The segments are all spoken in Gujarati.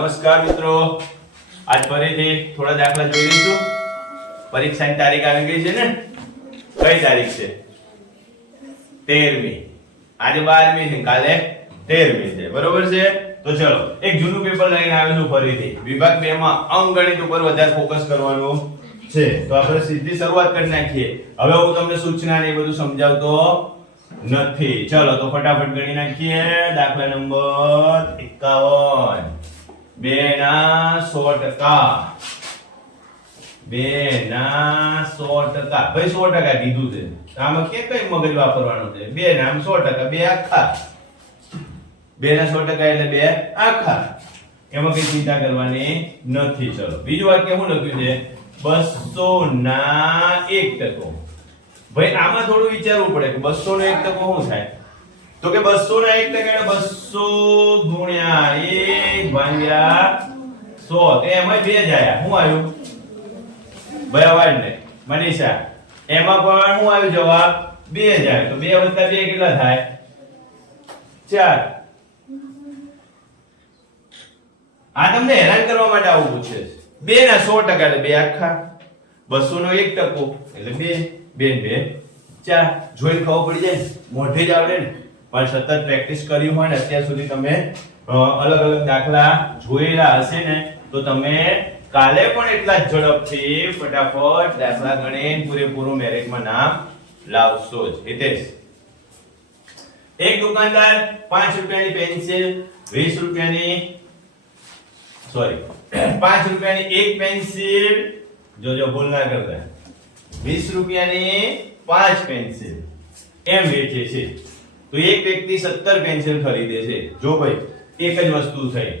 નમસ્કાર મિત્રો, આજ ફરીથી થોડા દાખલા જોઈ લઈશું. પરીક્ષાની તારીખ આવી ગઈ છે ને? કઈ તારીખ છે? 13મી. આજે 12મી છે, કાલે 13મી છે. બરોબર છે? તો ચલો એક જૂનું પેપર લઈને આવેલું ફરીથી. વિભાગ 2 માં અંકગણિત ઉપર વધારે ફોકસ કરવાનું છે. તો આપણે સીધી શરૂઆત કરી નાખીએ. હવે હું તમને સૂચના ને એ બધું સમજાવતો નથી. ચલો તો ફટાફટ ગણી નાખીએ. દાખલા નંબર 51. 2 ના 100%. 2 ના 100%. ભાઈ 100% કીધું છે. આમાં કે કઈ મગજ વાપરવાનું છે? 2 ના 100%, 2 આખા. 2 ના 100% એટલે 2 આખા. એમાં કઈ ચિંતા કરવાની નથી. ચલો બીજું વાક્ય શું લખ્યું છે? 200 ના 1%. ભાઈ આમાં થોડું વિચારવું પડે કે 200 નો 1% શું થાય? તો કે 200 ના 1% એટલે 200 ગુણ્યા 1 ભાગ્યા 100. તો એમાં 2 જાય. શું આવ્યું? ભાઈ અવાજ ને મનીષા, એમાં પણ શું આવ્યું જવાબ? 2 જાય. તો 2 + 2 કેટલા થાય? 4. આ તમને હેરાન કરવા માટે આવું પૂછે છે. 2 ના 100% એટલે 2 આખા. 200 નો 1% એટલે 2. 2 ને 2 4. જોઈને ખબર પડી જાય ને, મોઢે જ આવડે ને. પણ સતત પ્રેક્ટિસ કરી હોય ને, અત્યાર સુધી તમે અલગ અલગ દાખલા જોયેલા હશે ને, તો તમે કાલે પણ એટલા જ ઝડપથી ફટાફટ દાખલા ગણીને પૂરેપૂરું મેરિટમાં નામ લાવશો જ. હિતેશ, એક દુકાનદાર 5 રૂપિયાની પેન્સિલ, 20 રૂપિયાની 5 રૂપિયાની એક પેન્સિલ, જો ભૂલ ના કરતા, 20 રૂપિયાની 5 પેન્સિલ એમ વેચે છે. તો એક વ્યક્તિ 17 પેન્સિલ ખરીદે છે. જો ભાઈ એક જ વસ્તુ થઈ,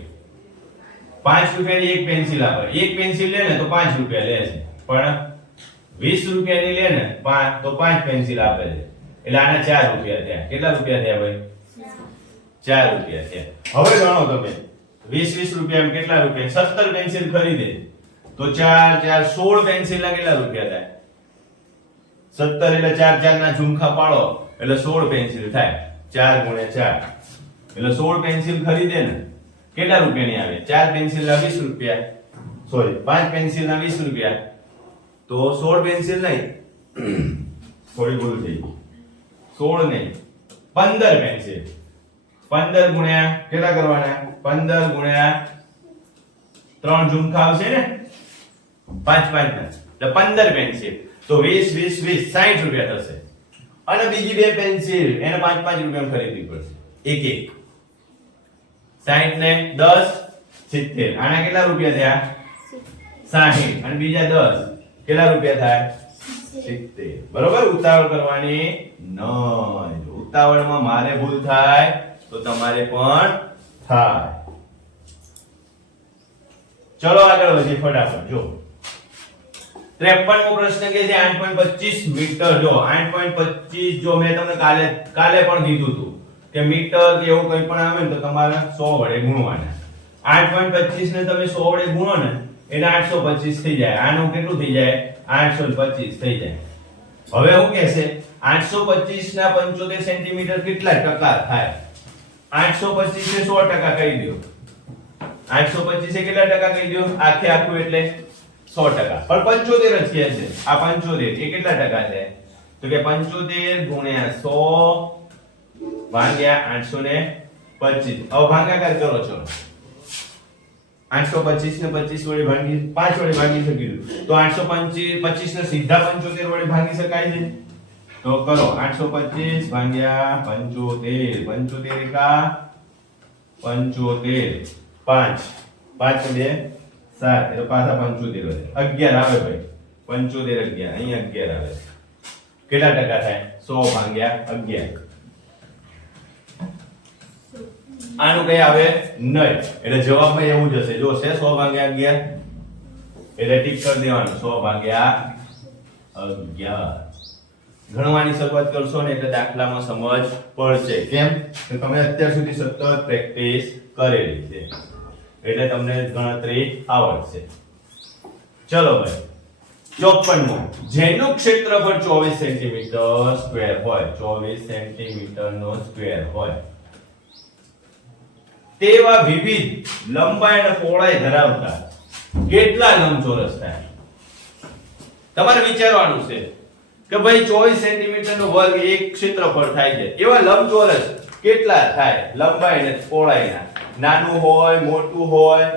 5 રૂપિયાની એક પેન્સિલ આપે. એક પેન્સિલ લે ને તો 5 રૂપિયા લે છે, પણ 20 રૂપિયાની લે ને તો 5 પેન્સિલ આપે છે. એટલે આના 4 રૂપિયા થયા. કેટલા રૂપિયા થયા ભાઈ? 4 રૂપિયા થયા. હવે ગણો તમે 20 રૂપિયા કેટલા રૂપિયા? 17 પેન્સિલ ખરીદે તો 4 4 16 પેન્સિલ ના કેટલા રૂપિયા થાય? 17 એટલે 4 4 ના ઝુમખા પાડો એટલે 16 પેન્સિલ થાય. 4 ગુણ્યા 4 એટલે 16 પેન્સિલ ખરીદે ને કેટલા રૂપિયાની આવે? 4 પેન્સિલ ના 20 રૂપિયા. 5 પેન્સિલ ના 20 રૂપિયા. તો 16 પેન્સિલ નહીં, થોડી ભૂલ થઈ ગઈ. 16 નહીં, 15 પેન્સિલ. 15 ગુણ્યા કેટલા કરવાના? 15 ગુણ્યા 3 ઝુમખા આવશે ને 5 5 ના, એટલે 15 પેન્સિલ. તો 20 20 20 60 રૂપિયા થશે. અને બીજી બે પેન્સિલ એને 5 5 રૂપિયામાં ખરીદવી પડશે. એક એક 60 ને 10 70. આના કેટલા રૂપિયા થયા? 60. અને બીજા 10 કેટલા રૂપિયા થાય? 70. બરોબર? ઉતાવળ કરવાની નહીં. ઉતાવળમાં મારે ભૂલ થાય તો તમારે પણ થાય. ચલો આગળ વધીએ ફટાફટ. જો 53મો પ્રશ્ન કે છે 8.25 મીટર. જો 8.25, જો મેં તમને કાલે પણ કીધું હતું કે મીટર કે એવું કંઈ પણ આવે ને તો તમારે 100 વડે ગુણવાના. 8.25 ને તમે 100 વડે ગુણો ને એટલે 825 થઈ જાય. આનું કેટલું થઈ જાય? 825 થઈ જાય. હવે હું કહેશે 825 ના 75 સેન્ટીમીટર કેટલા ટકા થાય? 825 ને 100% કહી દો. 825 એ કેટલા ટકા કહી દો? આખે આખું એટલે 100%. પણ 75 જ કહે છે. આ 75 એ કેટલા ટકા છે? તો કે 75 ગુણ્યા 100 ભાગ્યા 825. હવે ભાગાકાર કરો છો. 825 ને 25 વડે ભાગી 5 વડે ભાગી શક્યું તો 825 ને સીધા 75 વડે ભાગી શકાય છે. તો કરો 825 ભાગ્યા 75. 75 એકા 75. 5 5 ને 2 7 એટલે પાછા 75 વધે. 11 આવે ભાઈ. 75 11 અહીંયા 11 આવે. કેટલા ટકા થાય? 100 ભાગ્યા 11. આનું કઈ આવે નહીં. એટલે જવાબમાં એવું જ હશે. જો છે 100 ભાગ્યા 11 એટલે ટીક કરી દેવાનું. 100 ભાગ્યા 11 ગણવાની શરૂઆત કરશો ને એટલે દાખલામાં સમજ પડશે. કેમ? કે તમે અત્યાર સુધી સતત પ્રેક્ટિસ કરેલી છે એટલે તમને ગણતરી આવડશે. ચલો ભાઈ 54મો, જેનું ક્ષેત્રફળ 24 સેન્ટીમીટર સ્ક્વેર હોય, 24 સેન્ટીમીટર નો સ્ક્વેર હોય તેવા વિવિધ લંબાઈ અને પહોળાઈ ધરાવતા કેટલા લંબચોરસ થાય? તમારે વિચારવાનું છે કે ભાઈ 24 સેન્ટીમીટર નો વર્ગ એક ક્ષેત્રફળ થાય છે, એવા લંબચોરસ કેટલા થાય લંબાઈ અને પહોળાઈના? નાનું હોય, મોટું હોય,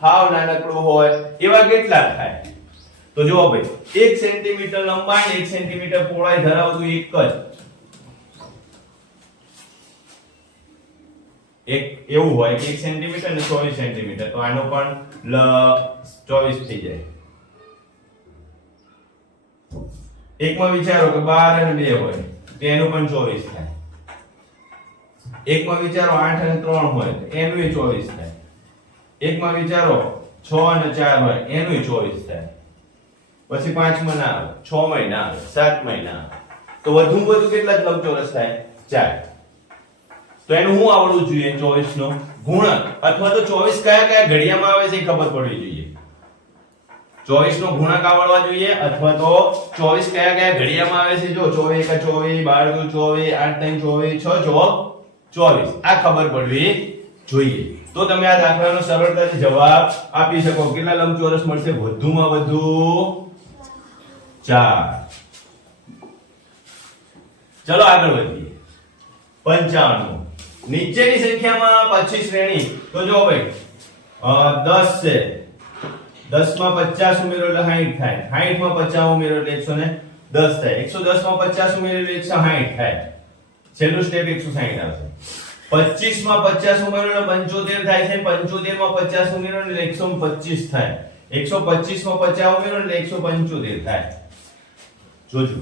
હાવ નાનકડું હોય, એવા કેટલા થાય? તો જો ભાઈ 1 સેન્ટીમીટર લંબાઈ અને 1 સેન્ટીમીટર પહોળાઈ ધરાવતું એક એવું હોય કે 1 સેન્ટીમીટર અને 24 સેન્ટીમીટર, તો આનો પણ 24 થઈ જાય. એકમાં વિચારો કે 12 અને 2 હોય તો એનું પણ 24 થાય. એકમાં વિચારો 8 અને 3 હોય તો એનું 24 થાય. એકમાં વિચારો 6 અને 4 હોય એનું 24 થાય. પછી 5 માં ના આવે, 6 માં ના આવે, 7 માં ના આવે, તો વધુમાં વધુ કેટલા લંબચોરસ થાય? 4. તો એનું શું આવડવું જોઈએ? 24 નો ગુણક, અથવા તો 24 કયા કયા ઘડિયામાં આવે છે એ ખબર પડવી જોઈએ. 24 નો ગુણક આવડવા જોઈએ, અથવા તો 24 કયા કયા ઘડિયામાં આવે છે. જો 24 1 24, 12 24, 8 3 24, 6 24, આ ખબર પડવી જોઈએ. તો તમે આ દાખલાનો સરળતાથી જવાબ આપી શકો. કેટલા લંબચોરસ મળશે? વધુમાં વધુ 4. ચલો આગળ વધીએ. 55. નીચેની સંખ્યામાં પાછી શ્રેણી. તો જો ભાઈ 10 છે, 10 માં 50 ઉમેરો એટલે 60 થાય, 60 માં 50 ઉમેરો એટલે 110 થાય, 110 માં 50 ઉમેરો એટલે 160 થાય. છેલ્લું સ્ટેપ 160 આવશે. 25 માં 50 ઉમેરો એટલે 75 થાય છે, 75 માં 50 ઉમેરો એટલે 125 થાય, 125 માં 50 ઉમેરો એટલે 175 થાય. જોજો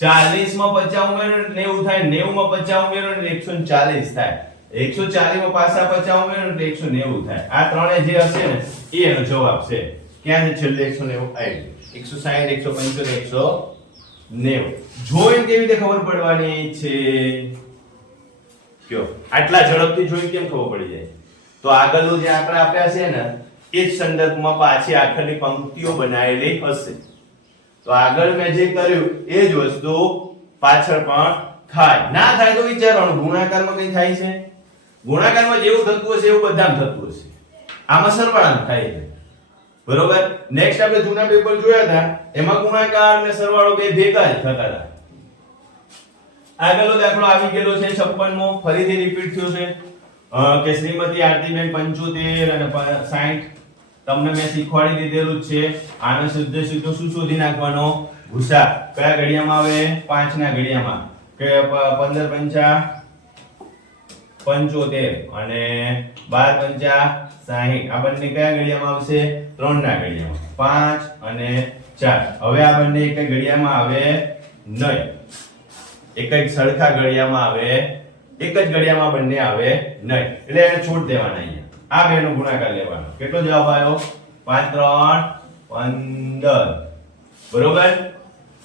40 માં 50 ઉમેરો એટલે 90 થાય, 90 માં 50 ઉમેરો એટલે 140 થાય, 140 માં પાછા 50 ઉમેરો એટલે 190 થાય. આ ત્રણે જે હશે ને એ એનો જવાબ છે. ક્યાં છે છેલ્લે? 190 આવી. 160 175 190. જોઈને કેવી રીતે ખબર પડવાની છે? કયો આટલા ઝડપથી જોઈને કેમ ખબર પડી જાય? તો આગળનું જે આંકડા આપ્યા છે ને એ જ સંદર્ભમાં પાછી આગળની પંક્તિઓ બનાવેલી હશે. તો આગળ મેં જે કર્યું એ જ વસ્તુ પાછળ પણ થાય. ના થાય તો વિચારવાનું ગુણાકારમાં કઈ થાય છે? ગુણાકારમાં જેવું થતું હશે એવું બધામાં થતું હશે. આમાં સરવાળામાં થાય છે. બરોબર? નેક્સ્ટ આપણે જૂના પેપર જોયા હતા, એમાં ગુણાકાર અને સરવાળો બે ભેગા જ થતા હતા. આગળનો દાખલો આવી ગયેલો છે 56 મો. ફરીથી રિપીટ થયો છે કે શ્રીમતી આરતીબેન 75 અને 60 તમને મેં શીખવાડી દીધેલું જ છે. આનો સીધે સીધો શું શોધી નાખવાનો? ભૂસા. કયા ઘડિયામાં આવે? 5 ના ઘડિયામાં. કે 15 પંચા 75 અને 12 પંચા 60. આ બંને કયા ઘડિયામાં આવશે? 3 ના ઘડિયામાં. 5 અને 4. હવે આ બંને એક ઘડિયામાં આવે નહીં. એક જ સરખા ઘડિયામાં આવે, એક જ ઘડિયામાં બંને આવે નહીં. એટલે એને છોડ દેવાના અહીંયા. આ બેનો ગુણાકાર લેવાનો. કેટલો જવાબ આવ્યો? 5 3 15. બરોબર?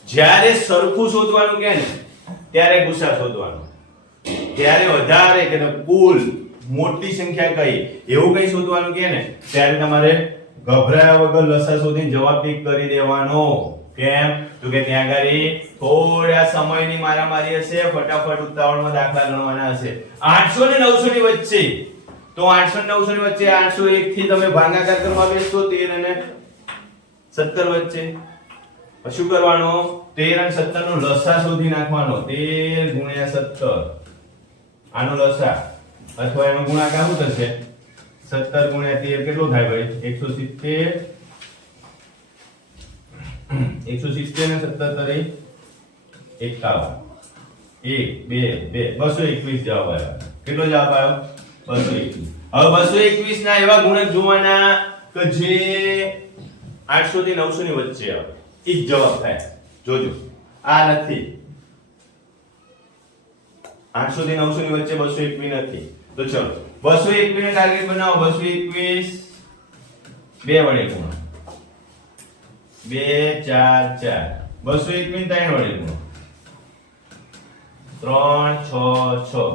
જ્યારે સરખું શોધવાનું કે ને ત્યારે ગુસા શોધવાનો. જ્યારે વધારે કે કુલ મોટી સંખ્યા કઈ એવું કઈ શોધવાનું કે ને ત્યારે તમારે ગભરાયા વગર લસા શોધીને જવાબ ટીક કરી દેવાનો. કેમ? તો કે ત્યાં આગળ થોડા સમયની મારામારી હશે, ફટાફટ ઉતાવળમાં દાખલા ગણવાના હશે. 800 ને 900 ની વચ્ચે, તો 800 ને 900 ની વચ્ચે 801 થી તમે ભાગાકાર કરવા બેસશો 13 અને 17 વચ્ચે. પછી શું કરવાનો? 13 અને 17 નો લસા શોધી નાખવાનો. 13 ગુણ્યા 17 આનો લસા અથવા એનો ગુણાકાર શું થશે? 17 ગુણ્યા 13 કેટલો થાય ભાઈ? 170. 170 ને 17 તરી 51. 1 2 221 જવાબ આવ્યો. કેટલો જવાબ આવ્યો? 221. હવે 221 ના એવા ગુણક જોવાના કે જે 800 થી 900 ની વચ્ચે આવે. ઈ જ જવાબ થાય. જોજો આ નથી. 800 થી 900 ની વચ્ચે 221 નથી. તો ચલો 221 ને ટાર્ગેટ બનાવો. 221 બે વડે ગુણો. 2 4 4. 221 3 વડે ગુણો. 3 6 6.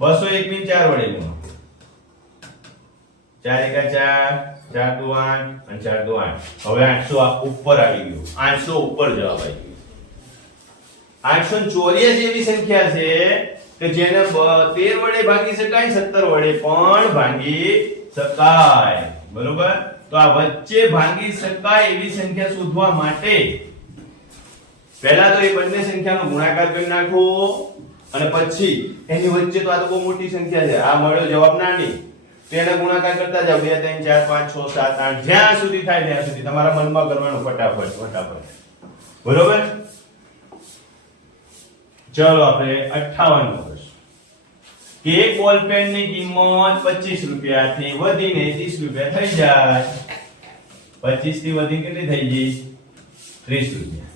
221 4 વડે ગુણો. 4 1 4 4 2 8 અને 4 2 8. હવે 800 ઉપર આવી ગયો. 800 ઉપર જવાબ આવી ગયો. 884 એવી સંખ્યા છે કે જેને 13 વડે ભાગી શકાય 17 વડે પણ ભાગી શકાય બરોબર તો આ વચ્ચે ભાગી શકાય એવી સંખ્યા શોધવા માટે પહેલા તો એ બંને સંખ્યાનો ગુણાકાર કરી નાખો અને પછી એની વચ્ચે તો આ તો બહુ મોટી સંખ્યા છે આ મળ્યો જવાબ નાની તેને ગુણાકાર કરતા જાવ 2 3 4 5 6 7 8 જ્યાં સુધી થાય ત્યાં સુધી તમારા મનમાં કરવાનું ફટાફટ બરોબર ચલો આપણે 58 નો પ્રશ્ન કે એક બોલ પેન ની કિંમત 25 રૂપિયા થી વધીને 30 રૂપિયા થઈ જાય 25 થી વધીને કેટલી થઈ ગઈ 30 રૂપિયા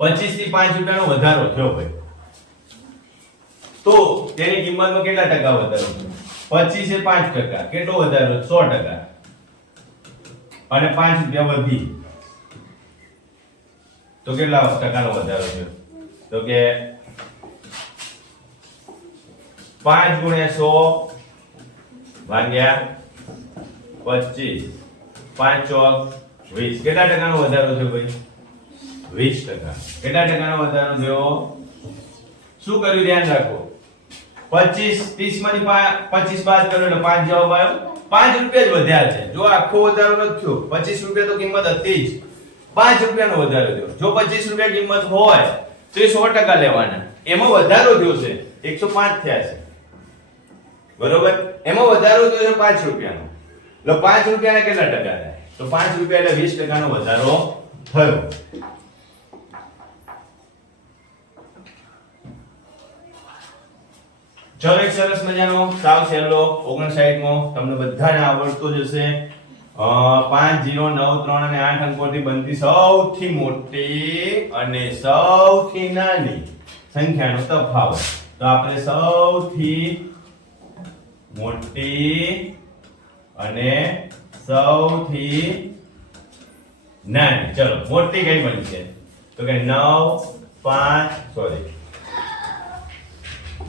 25 થી 5 રૂપિયાનો વધારો થયો ભાઈ તો તેની કિંમતમાં કેટલા ટકા વધારો થયો 25 એ 5% કેટલો વધારો 100% અને 5 રૂપિયા વધી તો કેટલા ટકાનો વધારો થયો તો કે 5 ગુણ્યા 100 ભાગ્યા 25 5 ચોક 20 કેટલા ટકાનો વધારો થયો ભાઈ 20% કેટલા ટકાનો વધારો થયો શું કર્યું ધ્યાન રાખો 25 30 માંથી 25 બાદ કરો એટલે 5 જવાબ આવ્યો 5 રૂપિયા જ વધ્યા છે જો આખો વધારો નથી થયો 25 રૂપિયા તો કિંમત હતી જ 5 રૂપિયાનો વધારો થયો જો 25 રૂપિયા કિંમત હોય તો એ 100% લેવાના એમાં વધારો થયો છે 105 થયા છે બરોબર એમાં વધારો થયો છે 5 રૂપિયાનો એટલે 5 રૂપિયાના કેટલા ટકા થાય તો 5 રૂપિયા એટલે 20% નો વધારો થયો ચલો એક સરસ મજાનો સાવ સહેલો 59 મો તમને બધાને આવડતો જ હશે 5 0 9 3 અને 8 અંકોથી બનતી સૌથી મોટી અને સૌથી નાની સંખ્યાનો તફાવત તો આપણે સૌથી મોટી અને સૌથી નાની ચલો મોટી કઈ બની છે તો કે 9 5 સોરી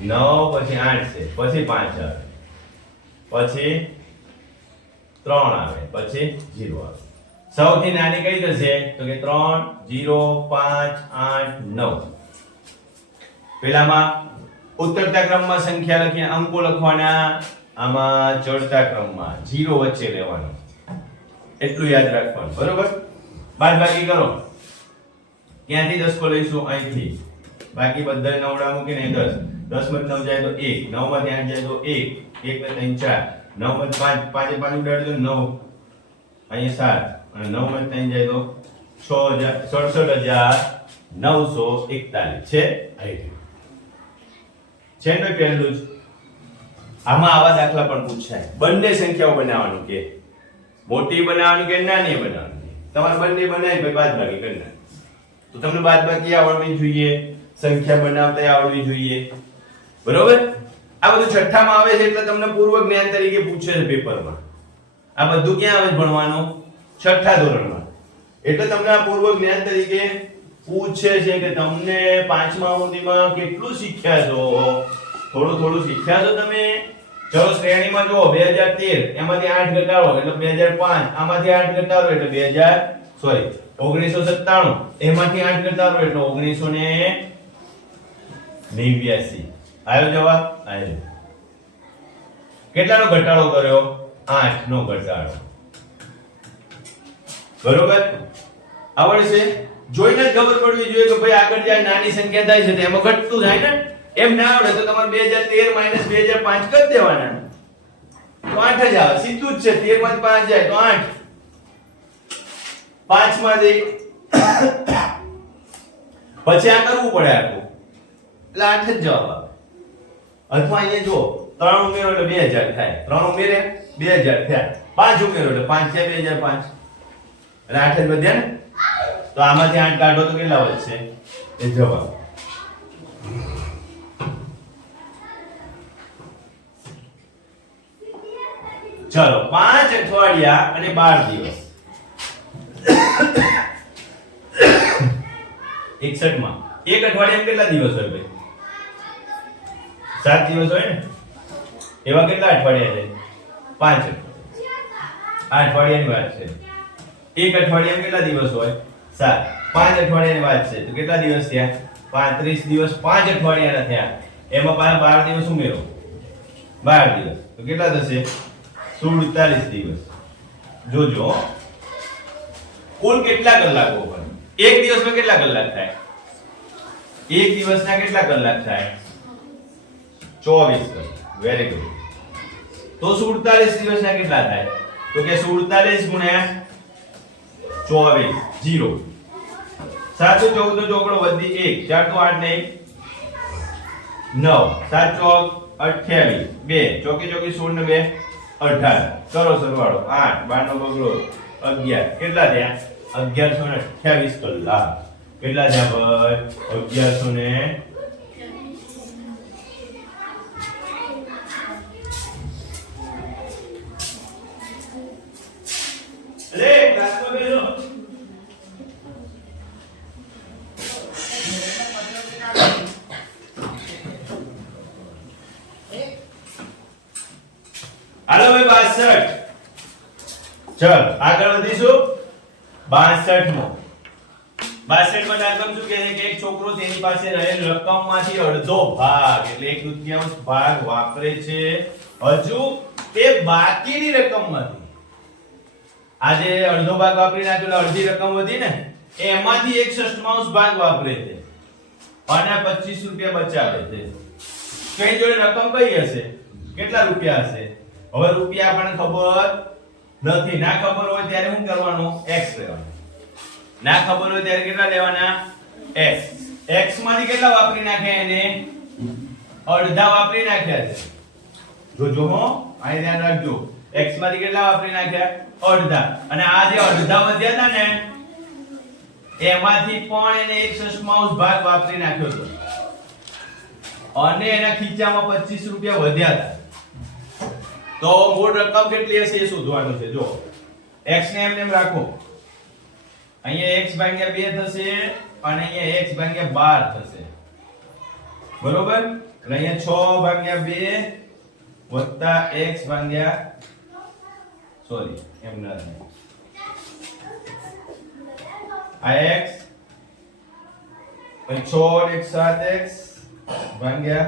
9 પછી 8 છે પછી 5 આવે પછી 3 આવે પછી 0 આવે સૌથી નાની કઈ થશે તો કે 3 0 5 8 9 પેલામાં ઉત્તરતા ક્રમમાં સંખ્યા લખીને અંકો લખવાના આમાં ચડતા ક્રમમાં 0 વચ્ચે લેવાનો એટલું યાદ રાખવાનું બરોબર બાદબાકી કરો ક્યાંથી 10 કો લઈશું અહીંથી બાકી બધા નવડા મૂકીને 10 10 માં 9 જાય તો 1 9 માં 8 જાય તો 1 1 ને 3 4 9 માં 5 5 ઉડાડી દો 9 અહીંયા 7 અને 9 માં 3 જાય તો 67941 છે અહીં છે ને પહેલું જ આમાં આવા દાખલા પણ પૂછાય બંને સંખ્યાઓ બનાવવાનું કે મોટી બનાવવાની કે નાની બનાવવાની તમારે બંને બનાવી પછી બાદબાકી કરી નાખો તો તમને બાદબાકી આવડવી જોઈએ સંખ્યા બનાવતા આવડવી જોઈએ બરોબર આ બધું છઠ્ઠામાં આવે છે એટલે તમને પૂર્વ જ્ઞાન તરીકે પૂછે છે પેપરમાં આ બધું ક્યાં આવે છણવાનું છઠ્ઠા ધોરણમાં એટલે તમને આ પૂર્વ જ્ઞાન તરીકે પૂછે છે કે તમને પાંચમા સુધીમાં કેટલું શીખ્યા છો થોડું શીખ્યા છો તમે ચલો શ્રેણીમાં જો 2013 એમાંથી 8 ઘટાડો એટલે 2005 આમાંથી 8 ઘટાડો એટલે 1997 એમાંથી 8 ઘટાડો એટલે 1989 આવ્યો જવાબ આવ્યો કેટલાનો ઘટાડો કર્યો 8 નો ઘટાડો બરોબર આવડશે જોઈને જ ખબર પડવી જોઈએ કે ભાઈ આગળ જ્યાં નાની સંખ્યા થાય છે તેમાં ઘટતું થાય ને એમ ના આવડે તો તમારે 2013 - 2005 કરી દેવાના તો 8 જ આવે સીધું જ છે 13 માંથી 5 જાય તો 8 5 માંથી પછી આ કરવું પડે આખું એટલે 8 જ જવાબ આવે અથવા અહીંયા જો 3 ઉમેરો એટલે 2000 થાય 3 ઉમેરે 2000 થયા 5 ઉમેરો એટલે 5 થયા 2005 એટલે 8 જ વધ્યા ને તો આમાંથી 8 કાઢો તો કેટલા વધશે એ જવાબ ચલો 5 અઠવાડિયા અને 12 દિવસ 61 માં એક અઠવાડિયામાં કેટલા દિવસ હોય ભાઈ 7 દિવસ હોય ને એવા કેટલા અઠવાડિયા છે 5 અઠવાડિયાની વાત છે એક અઠવાડિયામાં કેટલા દિવસ હોય 7 5 અઠવાડિયાની વાત છે તો કેટલા દિવસ થયા 35 દિવસ 5 અઠવાડિયાના થયા, એમાં પાછા 12 દિવસ ઉમેરો, 12 દિવસ તો કેટલા થશે? 47 દિવસ. જોજો કુલ કેટલા કલાકો બને? એક દિવસમાં કેટલા કલાક થાય? એક દિવસના કેટલા કલાક થાય? 24 કલાક. Very good. તો 47 દિવસના કેટલા થાય? તો કે 47 ગુણ્યા 24 0. 7 14 ચોકડો વધી 1 4 તો 8 ને 9 7 ચોક 28 2 ચોકી ચોકી 16 ને 2 18. કરો સરવાળો 8 12 નો બગડો 11. કેટલા થયા? 1128 કલાક. કેટલા થયા ભાઈ? 1100 લે ક્લાસમાં બેસો. હાલો ભાઈ 62. ચલ આગળ વધીશું. 62 માં 62 માં દાખલા શું કહે છે કે એક છોકરો તેની પાસે રહેલ રકમમાંથી અડધો ભાગ એટલે 1/2 ભાગ વાપરે છે હજુ તે બાકીની રકમમાંથી. આજે અડધો ભાગ વાપરી નાખ્યો એટલે અડધી રકમ વધી ને, એમાંથી 1/6 ભાગ વાપરે છે અને 25 રૂપિયા બચાવે છે. કઈ જોડે રકમ કઈ હશે? કેટલા રૂપિયા હશે? હવે રૂપિયા આપણને ખબર નથી. ના ખબર હોય ત્યારે શું કરવાનું? x લેવાનું. ના ખબર હોય ત્યારે કેટલા લેવાના? x. x માંથી કેટલા વાપરી નાખ્યા? એને અડધા વાપરી નાખ્યા છે. જોજો હો, આ ધ્યાન રાખજો. x માંથી કેટલા વાપરી નાખ્યા? અડધા. અને આ જે અડધા વધ્યા હતા ને એમાંથી પણ એને 1/6 ભાગ વાપરી નાખ્યો હતો અને એના ખીચામાં 25 રૂપિયા વધ્યા હતા. તો મૂળ રકમ કેટલી હશે એ શોધવાનું છે. જો x ને એમ રાખો, અહીંયા x ભાગ્યા 2 થશે અને અહીંયા x ભાગ્યા 12 થશે. બરોબર? એટલે અહીંયા 6 ભાગ્યા 2 વત્તા x ભાગ્યા સોરી એમ ના થાય. આ x પછી 6 અને 7x ભાગ્યા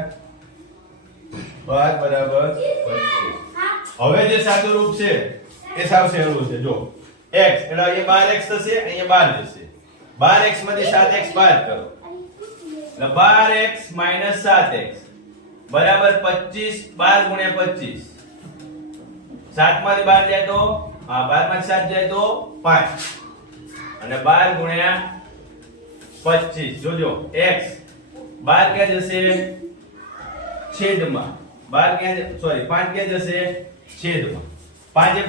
12 બરાબર 25. હવે જે સાદું રૂપ છે એ સાવ સહેલું છે. જો x એટલે અહીંયા 12x થશે, અહીંયા 12 જશે. 12x માંથી 7x બાદ કરો એટલે 12x - 7x બરાબર 25. 12 ગુણ્યા 25. 7 માંથી 12 જાય તો 12 માંથી 7 જાય તો 5 અને 12 ગુણ્યા 25. જોજો x 12 ક્યાં જશે? છેદમાં. 12 ક્યાં સોરી 5 ક્યાં જશે? છેદમાં. 5 એ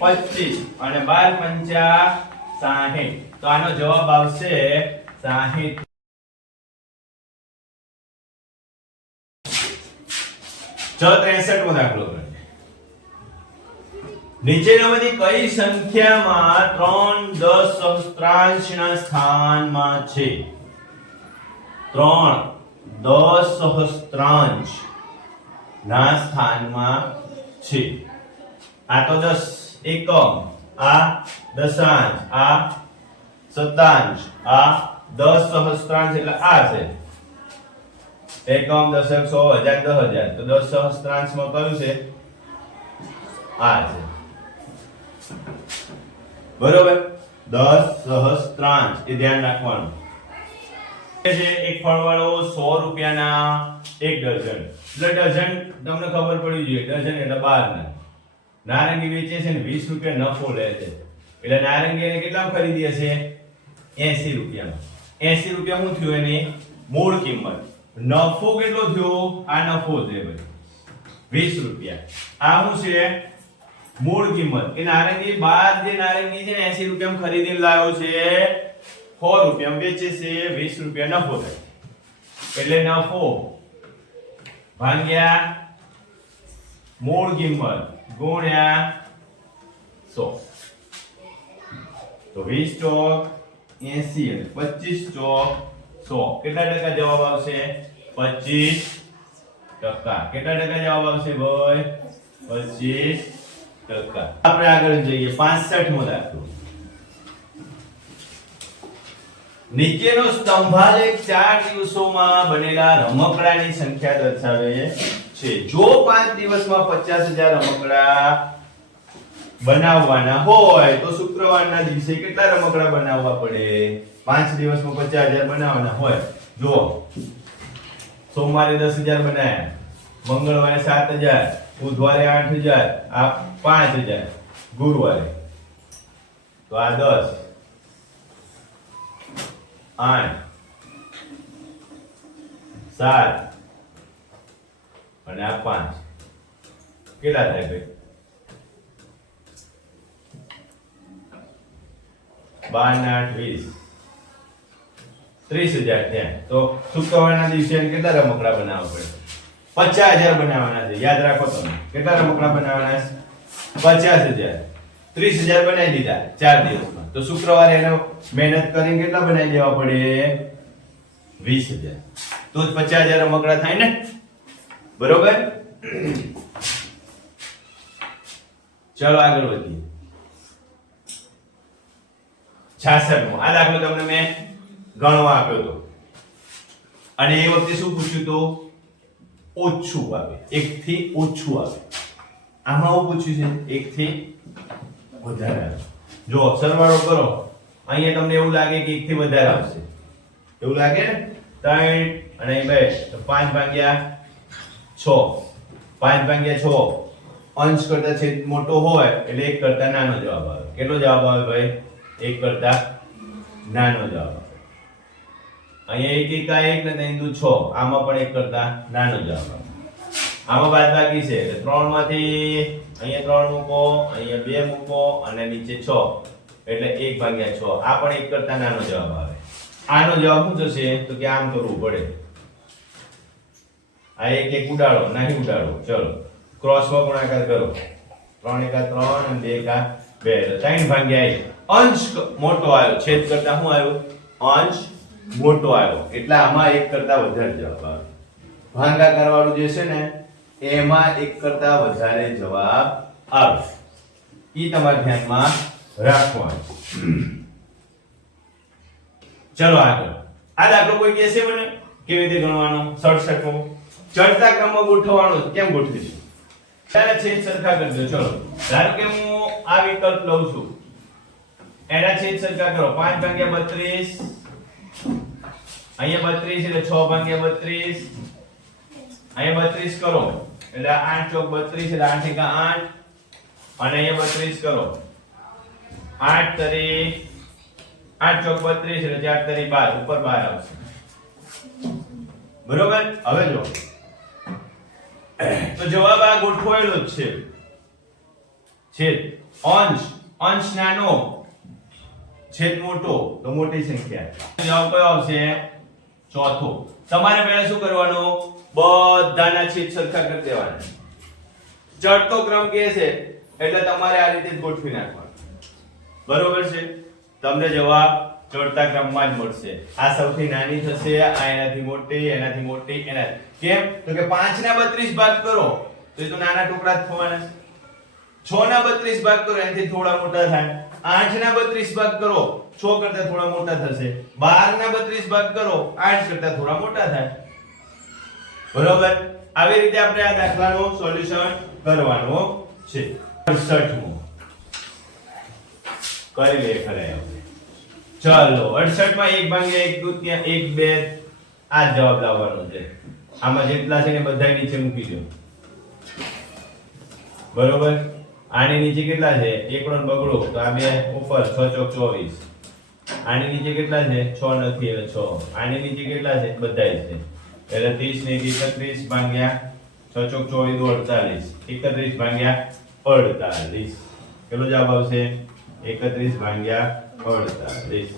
25 અને 12 પંચા 60. તો આનો જવાબ આવશે 60. ચલો 63 મો દાખલો કરીએ. નીચેનામાંથી કઈ સંખ્યામાં 3 10 સહસ્ત્રાંશના સ્થાનમાં છે? 3 10 સહસ્ત્રાંશ ના સ્થાનમાં છે. આ તો 10 એકમ, આ દશાંશ, આ શતાંશ, આ 10 સહસ્ત્રાંશ એટલે આ છે એકમ, દશક, 100, 1000, 10000. તો 10 સહસ્ત્રાંશમાં કયું છે? આ છે. બરોબર? 10 સહસ્ત્રાંશ એ ધ્યાન રાખવાનું છે. એક ફળવાળો 100 રૂપિયાના એક ડઝન. એટલે ડઝન તમને ખબર પડવી જોઈએ, ડઝન એટલે 12 ના. નારંગી વેચે છે ને 20 રૂપિયા નફો લે છે એટલે નારંગી એને કેટલામાં ખરીદી હશે? 80 રૂપિયામાં. 80 રૂપિયા શું થયું એની મૂળ કિંમત. નફો કેટલો થયો? આ નફો છે ભાઈ 20 રૂપિયા. આ શું છે? મૂળ કિંમત. કે નારંગી 12 જે નારંગી છે ને 80 રૂપિયામાં ખરીદીને લાવ્યો છે, 100 રૂપિયામાં વેચે છે, 20 રૂપિયા નફો થાય. એટલે નફો ભાગ્યા મૂળ કિંમત ગુણ્યા 100. તો 20 ચોક 80 અને 25 ચોક 100. કેટલા ટકા જવાબ આવશે? 25%. કેટલા ટકા જવાબ આવશે ભાઈ? 25%. આપણે આગળ જઈએ 65 મો દાખલો. નીચેનો સ્તંભાલેખ 4 દિવસોમાં બનેલા રમકડાની સંખ્યા દર્શાવે છે. જો 5 દિવસમાં 50,000 રમકડા બનાવવાના હોય તો શુક્રવારના દિવસે કેટલા રમકડા બનાવવા પડે? 5 દિવસમાં 50,000 બનાવવાના હોય. જો સોમવારે 10,000 બનાયા, મંગળવારે 7,000, બુધવારે 8,000, આ 5,000, ગુરુવારે તો આ 10, 8, 7 અને આ 5 કેટલા થાય ભાઈ? 12 ને 8 20, 30,000 થયા. તો શુક્રવારના દિવસે કેટલા રમકડા બનાવવા પડે? 50,000 બનાવવાના છે. યાદ રાખો તમે કેટલા રમકડા બનાવવાના છે? 50,000. 30,000 બનાવી દીધા 4 દિવસમાં. તો શુક્રવારે એનો મહેનત કરીને કેટલા બનાવી દેવા પડે? 20,000. તો જ 50,000 રમકડા થાય ને, બરોબર? ચલો આગળ વધીએ. 66મો આ દાખલો તમને મેં ગણવા આપ્યો હતો અને એ વખતે શું પૂછ્યું હતું? ઓછું આવે, 1 થી ઓછું આવે. આમાં શું પૂછ્યું છે? 1 થી વધારે આવે. જો સરવાળો કરો, અહીંયા તમને એવું લાગે કે 1 થી વધારે આવશે, એવું લાગે ને? 3 અને 2 તો 5 ભાગ્યા 6, 5 ભાગ્યા 6 અંશ કરતા છેદ મોટો હોય એટલે 1 કરતા નાનો જવાબ આવે. કેટલો જવાબ આવે ભાઈ? 1 કરતા નાનો જવાબ આવે. અહીંયા 1 1 1 ને 6, આમાં પણ 1 કરતા નાનો જવાબ આવે. આમાં બાદબાકી છે એટલે 3 માંથી અહીંયા 3 મૂકો, અહીંયા 2 મૂકો અને નીચે 6 એટલે 1 ભાગ્યા 6. આ પણ 1 કરતા નાનો જવાબ આવે. આનો જવાબ શું થશે? તો કે આમ કરવું પડે. આ 1 1 ઉડાડો, નહીં ઉડાડો. ચલો ક્રોસમાં ગુણાકાર કરો. 3 1 3 અને 2 1 2 એટલે 3 ભાગ્યા 1. અંશ મોટો આવ્યો, છેદ કરતા શું આવ્યો? અંશ મોટો આવ્યો એટલે આમાં 1 કરતા વધારે જવાબ આવે. ભાગાકાર વાળું જે છે ને એમાં 1 કરતા વધારે જવાબ આવે. ઈ તમારે ધ્યાનમાં રાખવાનું. ચલો આગળ. આ દાખલો કોઈ કહેશે મને કેવી રીતે ગણવાનો? 67મો ચડતા ક્રમમાં ગોઠવવાનો. કેમ ગોઠવીશું? ત્યારે છેદ સરખા કરી દો. ચલો ધારો કે હું આ વિકલ્પ લઉં છું, એના છેદ સરખા કરો. 5 ભાગ્યા 32, અહીંયા 32 એટલે 6 ભાગ્યા 32, અહીંયા 32 કરો એટલે 8 ચોક 32 એટલે 8 એકા 8 અને અહીંયા 32 કરો 8 તરી 8 ચોક 32 એટલે 4 તરી 12 ઉપર 12 આવશે. બરોબર? હવે જો તો જવાબ આ ગોઠવાયેલો જ છે. છેદ અંશ નાનો, છેદ મોટો તો મોટી સંખ્યા. જવાબ કયો આવશે? ચોથો. તમારે પહેલા શું કરવાનું? બધાના છેદ સરખા કરી દેવાના. ચડતો ક્રમ કે છે એટલે તમારે આ રીતે જ ગોઠવી નાખવાનું. બરોબર છે? તમને જવાબ ચડતા ક્રમમાં જ મળશે. આ સૌથી નાની થશે, આ એનાથી મોટી, એનાથી મોટી, એના. કેમ? તો કે 5 ના 32 ભાગ કરો તો એ તો નાના ટુકડા જ થવાના છે. 6 ના 32 ભાગ કરો એનાથી થોડા મોટા થાય. 8 ના 32 ભાગ કરો 6 કરતા થોડા મોટા થશે. 12 ના 32 ભાગ કરો 8 કરતા થોડા મોટા થાય. બરોબર? આવી રીતે આપણે આ દાખલાનું સોલ્યુશન કરવાનું છે. 68મો કરી લે ખરા. ચાલો 68 માં 1 ભાગ્યા 1 દૂતિયા 1 2 આ જવાબ લાવવાનો છે. આમાં જેટલા છે ને બધા નીચે મૂકી દો. બરોબર? આની નીચે કેટલા છે? એકડો ને બગડો તો આ બે ઉપર 6 ચોક 24. આની નીચે કેટલા છે? 6 નથી એટલે 6. આની નીચે કેટલા છે? બધાય છે એટલે 30 ને 31 ભાગ્યા 6 ચોક 24 48. 31 ભાગ્યા 48 કેટલો જવાબ આવશે? 31 ભાગ્યા 48.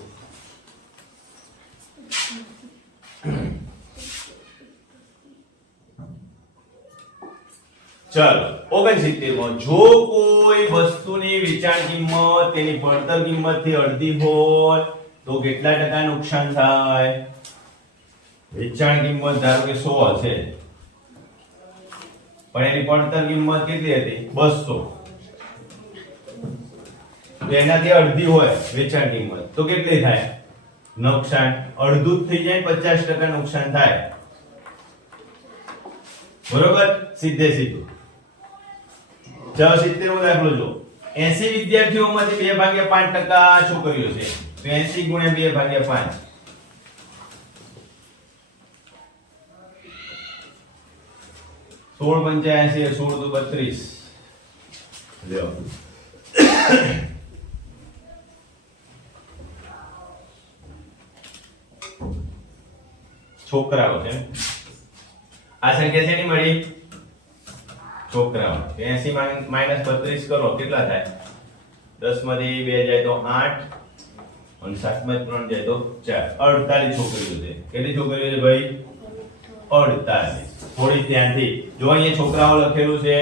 ચાલો 69 માં જો કોઈ વસ્તુની વેચાણ કિંમત તેની પડતર કિંમતથી અડધી હોય તો કેટલા ટકા નુકસાન થાય? વેચાણ કિંમત ધારો કે 100 છે પણ એની પડતર કિંમત કેટલી હતી? 200. તો એનાથી અડધી હોય વેચાણ કિંમત તો કેટલી થાય? નુકસાન અડધું જ થઈ જાય 50% નુકસાન થાય બરોબર સીધે સીધું ચાલો 70 નો દાખલો જો 80 વિદ્યાર્થીઓમાંથી 2/5% છોકરીઓ છે તો 80 ગુણ્યા 2/5 16 × 85 16 × 32 લ્યો છોકરાઓ છે આ સંખ્યા શેની મળી છોકરાઓ 80 માઈનસ 32 કરો કેટલા થાય 10 માંથી 2 જાય તો 8 અને 7 માંથી 3 જાય તો 4 48 છોકરીઓ છે કેટલી છોકરીઓ છે ભાઈ 48 થોડી ધ્યાનથી જો અહીંયા છોકરાઓ લખેલું છે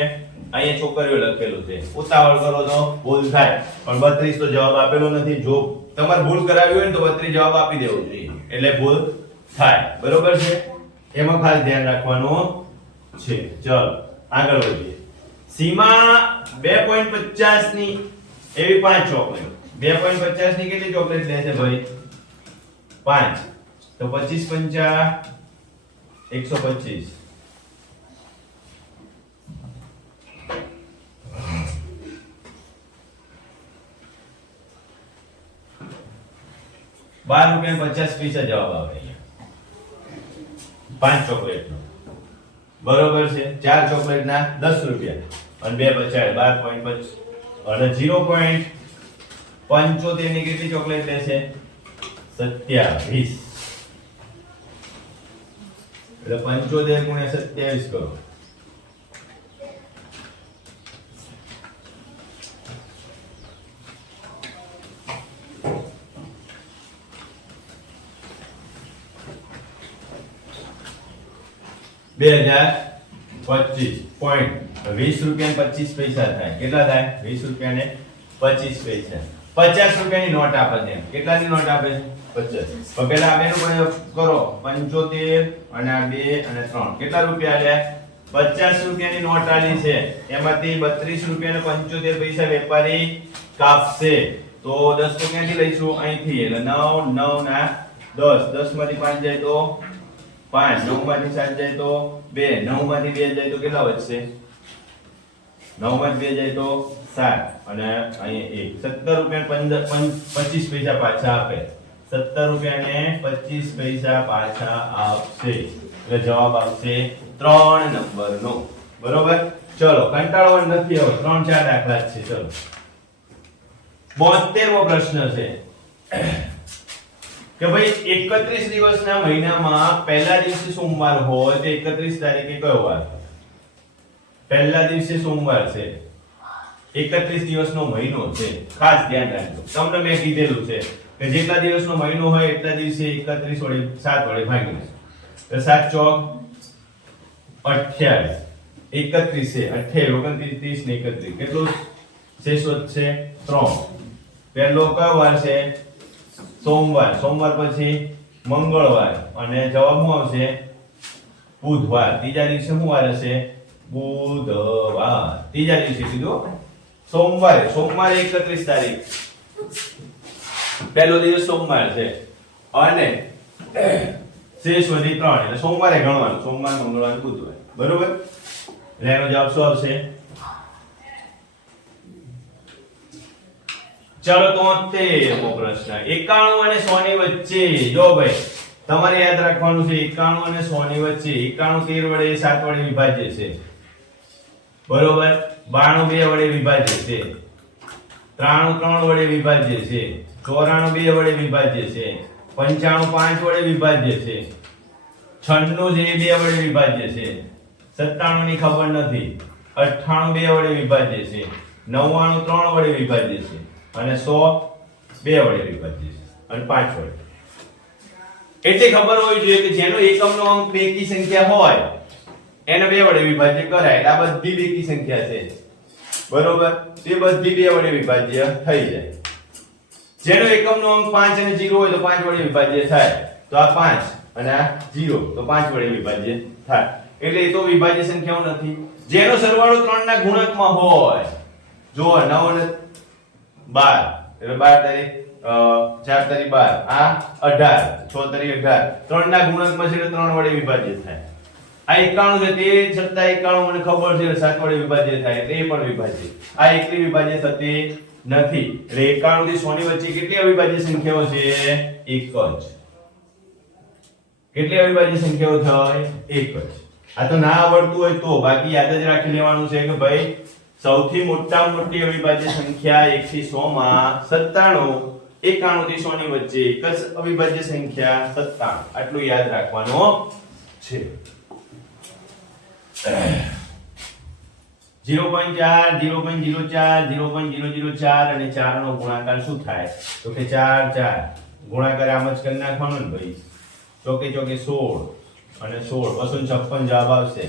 અહીંયા છોકરીઓ લખેલું છે ઉતાવળ કરો તો ભૂલ થાય પણ 32 તો જવાબ આપેલો નથી જો તમારે ભૂલ કરાવી હોય ને તો 32 જવાબ આપી દેવો જોઈએ એટલે ભૂલ થાય બરોબર છે એમાં ખાસ ધ્યાન રાખવાનું છે ચલો આગળ વધીએ સીમા 2.50 ની એવી 5 ચોકલેટ 2.50 ની કેટલી ચોકલેટ લેશે ભાઈ 5 તો 25 × 125 ₹12.50 જવાબ આવે અહીંયા 5 ચોકલેટ નો બરોબર છે 4 ચોકલેટ ના ₹10 અને 2 બચાય 12.5 અને 0.75 ની કેટલી ચોકલેટ લેશે 27 એટલે 75 ગુણ્યા 27 કરો ₹20.25 થાય કેટલા થાય ₹20.25 ₹50 ની નોટ આપે છે કેટલાની નોટ આપે છે 50 તો પહેલા આ બેનો પ્રયોગ કરો 75 અને આ 2 અને 3 કેટલા રૂપિયા આલ્યા ₹50 ની નોટ આલી છે એમાંથી ₹32.75 વેપારી કાપશે તો 10 તો ક્યાંથી લઈશું અહીંથી એટલે 9 9 ના 10 10 માંથી 5 જાય તો 5 9 માંથી 7 જાય તો 2 9 માંથી 2 જાય તો કેટલા વધશે 9 માંથી 2 જાય તો 7 અને અહીંયા 17.25 પાછા આપે ₹17.25 પાછા આપશે એટલે જવાબ આવશે 3 નંબરનો બરોબર ચલો કંટાળવાનું નથી હવે 3 4 દાખલા જ છે ચલો 72મો પ્રશ્ન છે કે ભાઈ 31 દિવસના મહિનામાં પહેલા દિવસે સોમવાર હોય તો 31 તારીખે કયો વાર પહેલા દિવસે સોમવાર છે 31 દિવસનો મહિનો છે ખાસ ધ્યાન રાખજો તમને મેં કીધેલું છે કે જેટલા દિવસનો મહિનો હોય એટલા દિવસે 31 વડે 7 વડે ભાગીશું તો 7 ચોક 28 31 છે 28 29 30 ને 31 કેટલું શેષ વધશે 3 પહેલો કયો વાર છે સોમવાર સોમવાર પછી મંગળવાર અને જવાબ શું આવશે બુધવાર ત્રીજા દિવસે શું વાર હશે બુધવાર ત્રીજા દિવસે કીધું સોમવારે 31 તારીખ પહેલો દિવસ સોમવાર છે અને શેષ વધી 3 એટલે સોમવારે ગણવાનું સોમવાર મંગળવાર બુધવાર બરોબર એટલે એનો જવાબ શું આવશે ચલો 73મો પ્રશ્ન 91 અને 100 ની વચ્ચે જો ભાઈ તમારે યાદ રાખવાનું છે 91 અને 100 ની વચ્ચે 91 13 વડે 7 વડે વિભાજ્ય છે બરોબર 92 2 વડે વિભાજ્ય છે 93 3 વડે વિભાજ્ય છે 94 2 વડે વિભાજ્ય છે 95 5 વડે વિભાજ્ય છે 96 જે 2 વડે વિભાજ્ય છે 97 ની ખબર નથી 98 2 વડે વિભાજ્ય છે 99 3 વડે વિભાજ્ય છે અને 100 2 વડે વિભાજ્ય છે અને 5 વડે એટલે ખબર હોવી જોઈએ કે જેનો એકમનો અંક બેકી સંખ્યા હોય એને 2 વડે વિભાજ્ય કરાય એટલે આ બધી બેકી સંખ્યા છે બરોબર તે બધી 2 વડે વિભાજ્ય થઈ જાય જેનો એકમનો અંક 5 અને 0 હોય તો 5 વડે વિભાજ્ય થાય તો આ 5 અને આ 0 તો 5 વડે વિભાજ્ય થાય એટલે એ તો વિભાજ્ય સંખ્યાઓ નથી જેનો સરવાળો 3 ના ગુણકમાં હોય જો 9 અને 12 એટલે 12 તારીખ 4 તરી 12 આ 18 6 તરી 18 3 ના ગુણકમાં છે એટલે 3 વડે વિભાજ્ય થાય આ 91 છે તે છતાં 91 મને ખબર છે 7 વડે વિભાજ્ય થાય એટલે એ પણ વિભાજ્ય આ એકલી વિભાજ્ય થતી નથી એટલે 91 થી 100 ની વચ્ચે કેટલી અવિભાજ્ય સંખ્યાઓ છે એક જ કેટલી અવિભાજ્ય સંખ્યાઓ થાય એક જ આ તો ના આવડતું હોય તો બાકી યાદ જ રાખી લેવાનું છે કે ભાઈ સૌથી મોટામાં મોટી અવિભાજ્ય સંખ્યા 1 થી 100 માં 97 91 થી 100 ની વચ્ચે એક જ અવિભાજ્ય સંખ્યા 97 આટલું યાદ રાખવાનું છે 0.4 0.04 0.004 અને 4 નો ગુણાકાર શું થાય તો કે 4 4 ગુણાકાર આમ જ કરી નાખવાનો ને ભાઈ ચોકે ચોકે 16 અને 16 256 જવાબ આવશે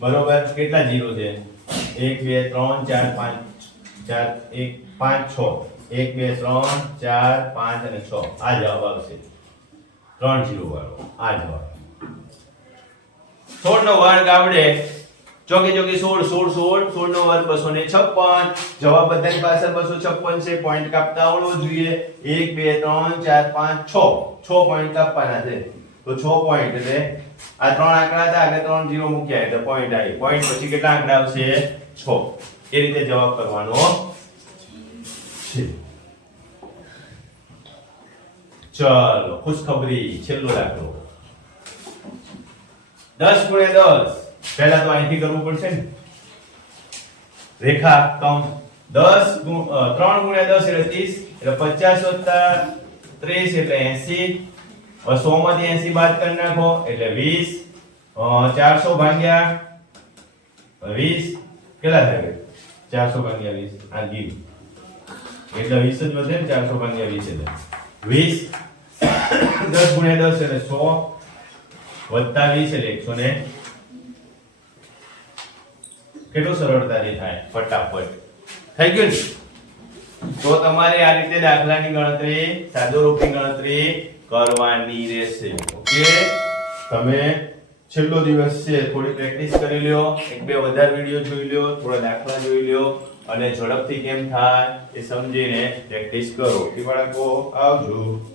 બરોબર કેટલા 0 છે 1 2 3 4 5 4 1 5 6 1 2 3 4 5 અને 6 આ જવાબ આવશે 3 0 વાળો આ જવાબ 16 નો વર્ગ આવડે ચોકે ચોકે 16 16 16 નો વર્ગ 256 જવાબ બધાની પાસે 256 છે પોઈન્ટ કાપતા આવડવો જોઈએ 1 2 3 4 5 6 પોઈન્ટ કાપવાના છે તો 6 પોઈન્ટ એટલે આ ત્રણ આંકડા હતા એટલે 3 0 મૂક્યા એટલે પોઈન્ટ આવી પોઈન્ટ પછી કેટલા આંકડા આવશે 6 એ રીતે જવાબ કરવાનો છે ચલો ખુશખબરી છેલ્લો દાખલો 10 ગુણ્યા 10 પહેલા તો અહીંથી કરવું પડશે ને રેખા કૌંસ 3 ગુણ્યા 10 એટલે 30 એટલે 50 વત્તા 30 એટલે 80 100 માંથી 80 બાદ કરી નાખો એટલે 20 400 ભાગ્યા 20 કેટલા થાય 400 ભાગ્યા 20 આ ગીવ એટલે 20 જ વધે ને 400 ભાગ્યા 20 એટલે 20 10 ગુણ્યા 10 એટલે 100 વત્તા 20 એટલે 100 ને કેટલું સરળતાથી થાય ફટાફટ થઈ ગયું ને તો તમારે આ રીતે દાખલાની ગણતરી સાદુરૂપની ગણતરી કરવાની રહેશે ઓકે તમે છેલ્લો દિવસ છે થોડી પ્રેક્ટિસ કરી લ્યો એક બે વધારે વિડિયો જોઈ લ્યો થોડા દાખલા જોઈ લ્યો અને ઝડપથી કેમ થાય એ સમજીને પ્રેક્ટિસ કરો કે બાળકો આવજો